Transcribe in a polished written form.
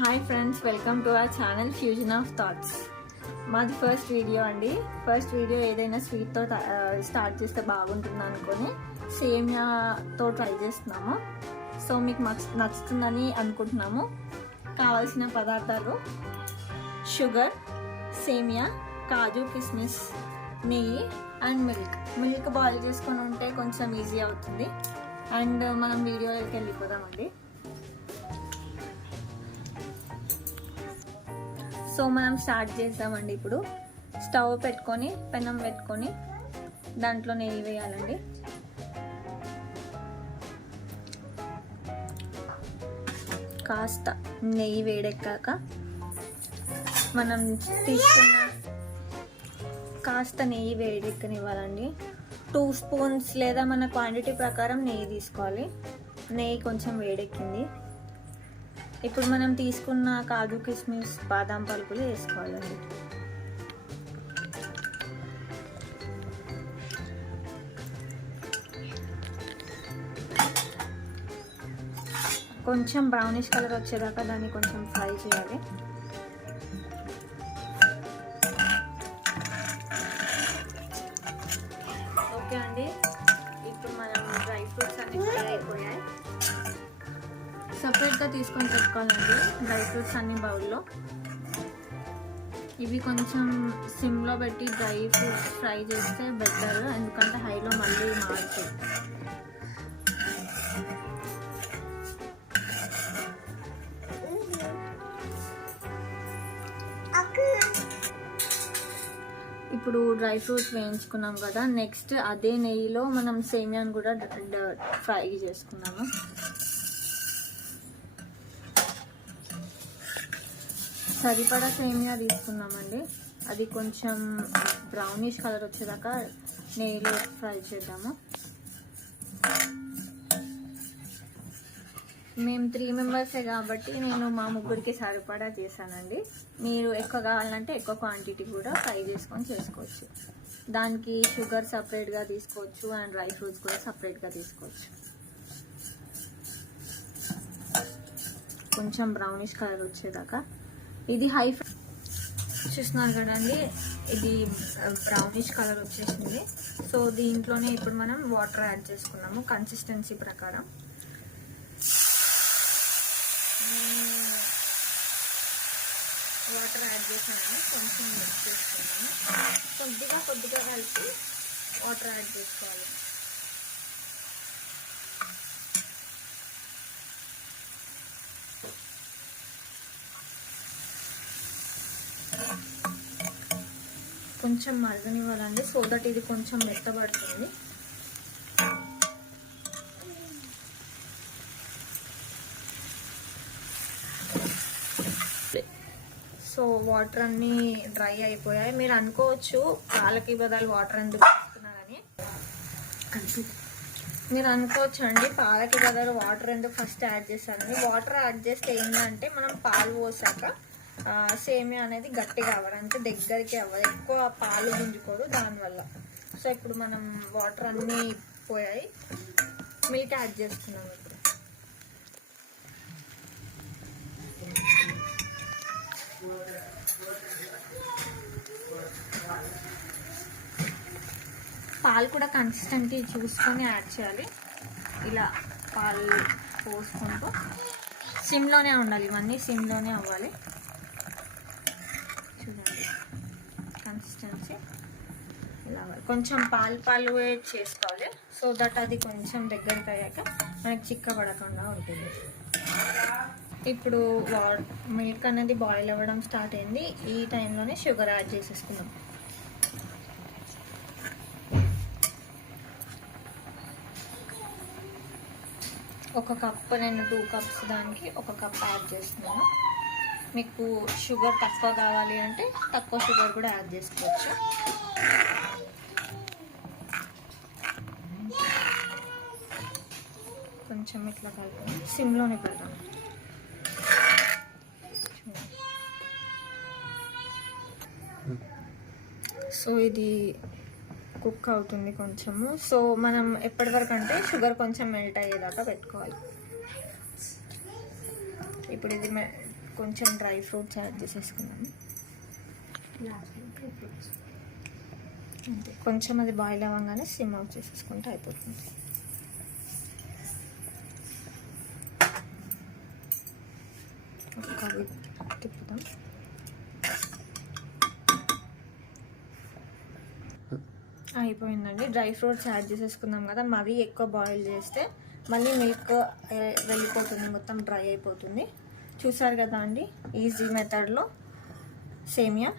Hi friends, welcome to our channel fusion of thoughts. మాది first video అండి. First video ఏదైనా స్వీట్తో start చేస్తే బాగుంటుంది అనుకొని సేమియాతో ట్రై చేస్తున్నాము. సో మీకు నచ్చుతుందని అనుకుంటున్నాము. కావాల్సిన పదార్థాలు: షుగర్, సేమియా, కాజు, కిస్మిస్, నెయ్యి అండ్ మిల్క్ బాయిల్ చేసుకొని ఉంటే కొంచెం ఈజీ అవుతుంది. అండ్ మనం వీడియోకి వెళ్ళిపోదామండి. సో మనం స్టార్ట్ చేద్దామండి. ఇప్పుడు స్టవ్ పెట్టుకొని పెనం పెట్టుకొని దాంట్లో నెయ్యి వేయాలండి. కాస్త నెయ్యి వేడెక్కాక మనం తీసుకున్న కాస్త నెయ్యి వేడెక్కనివ్వాలండి. 2 స్పూన్స్ లేదా మన క్వాంటిటీ ప్రకారం నెయ్యి తీసుకోవాలి. నెయ్యి కొంచెం వేడెక్కింది. ఇప్పుడు మనం తీసుకున్న కాజు, కిస్మిస్, బాదాం పలుకులు వేసుకోవాలండి. కొంచెం బ్రౌనిష్ కలర్ వచ్చేదాకా దాన్ని కొంచెం ఫ్రై చేయాలి. ఓకే అండి, ఇప్పుడు మనం డ్రై ఫ్రూట్స్ అన్ని ఫ్రై అయిపోయాయి. సపరేట్గా తీసుకొని పెట్టుకోవాలండి డ్రై ఫ్రూట్స్ అన్ని బౌల్లో. ఇవి కొంచెం సిమ్లో పెట్టి డ్రై ఫ్రూట్స్ ఫ్రై చేస్తే బెటర్, ఎందుకంటే హైలో మళ్ళీ మారుతాయి. ఇప్పుడు డ్రై ఫ్రూట్స్ వేయించుకున్నాం కదా, నెక్స్ట్ అదే నెయ్యిలో మనం సేమియాను కూడా ఫ్రై చేసుకున్నాము. సరిపడా సేమియా తీసుకున్నామండి. అది కొంచెం బ్రౌనిష్ కలర్ వచ్చేదాకా నెయ్యిలో ఫ్రై చేద్దాము. మేము 3 మెంబర్సే కాబట్టి నేను మా ముగ్గురికి సరిపడా చేశానండి. మీరు ఎక్కువ కావాలంటే ఎక్కువ క్వాంటిటీ కూడా ఫ్రై చేసుకొని చేసుకోవచ్చు. దానికి షుగర్ సపరేట్గా తీసుకోవచ్చు అండ్ డ్రై ఫ్రూట్స్ కూడా సపరేట్గా తీసుకోవచ్చు. కొంచెం బ్రౌనిష్ కలర్ వచ్చేదాకా. ఇది హై చూస్తున్నారు కదండి, ఇది బ్రౌనిష్ కలర్ వచ్చేసింది. సో దీంట్లోనే ఇప్పుడు మనం వాటర్ యాడ్ చేసుకున్నాము కన్సిస్టెన్సీ ప్రకారం. వాటర్ యాడ్ చేసాను, కొంచెం మిక్స్ చేసుకున్నాము. కొద్దిగా కలిపి వాటర్ యాడ్ చేసుకోవాలి. కొంచెం మరగనివ్వాలండి, సో దట్ ఇది కొంచెం మెత్తబడుతుంది. సో వాటర్ అన్నీ డ్రై అయిపోయాయి. మీరు అనుకోవచ్చు పాలకి బదులు వాటర్ ఎందుకు వేస్తున్నారని. మీరు అనుకోవచ్చు అండి, పాలకి బదులు వాటర్ ఎందుకు ఫస్ట్ యాడ్ చేస్తారని. వాటర్ యాడ్ చేస్తే ఏంటంటే మనం పాలు పోసాక సేమియా అనేది గట్టిగా అవ్వదు, అంటే దగ్గరికి అవ్వదు, ఎక్కువ పాలు గుంజుకోదు దానివల్ల. సో ఇప్పుడు మనం వాటర్ అన్నీ పోయాయి, మిల్క్ యాడ్ చేసుకున్నాం. ఇప్పుడు పాలు కూడా కన్సిస్టెంట్గా చూసుకొని యాడ్ చేయాలి. ఇలా పాలు పోసుకుంటూ సిమ్లోనే ఉండాలి, ఇవన్నీ సిమ్లోనే అవ్వాలి. చూడండి కన్సిస్టెన్సీ ఇలా కొంచెం పాలు చేసుకోవాలి, సో దట్ అది కొంచెం దగ్గరికి అయ్యాక మనకి చిక్కబడకుండా ఉంటుంది. ఇప్పుడు మిల్క్ అనేది బాయిల్ అవ్వడం స్టార్ట్ అయింది. ఈ టైంలోనే షుగర్ యాడ్ చేసేసుకున్నాం. ఒక కప్, నేను 2 కప్స్ దానికి 1 కప్ యాడ్ చేస్తున్నాను. మీకు షుగర్ తక్కువ కావాలి అంటే తక్కువ షుగర్ కూడా యాడ్ చేసుకోవచ్చు. కొంచెం ఇట్లా కలుపుకొని సిమ్లోనే పెడతాం. సో ఇది కుక్ అవుతుంది కొంచెము. సో మనం ఎప్పటివరకు అంటే షుగర్ కొంచెం మెల్ట్ అయ్యేదాకా పెట్టుకోవాలి. ఇప్పుడు ఇది కొంచెం డ్రై ఫ్రూట్స్ యాడ్ చేసేసుకున్నాము. అంతే, కొంచెం అది బాయిల్ అవ్వగానే సిమ్ అవుట్ చేసేసుకుంటే అయిపోతుంది. ఒక తిప్పుదాం. అయిపోయిందండి. డ్రై ఫ్రూట్స్ యాడ్ చేసేసుకున్నాం కదా, మరీ ఎక్కువ బాయిల్ చేస్తే మళ్ళీ మిల్క్ వెళ్ళిపోతుంది, మొత్తం డ్రై అయిపోతుంది. చూసారు కదా అండి, ఈజీ మెథడ్లో సేమియా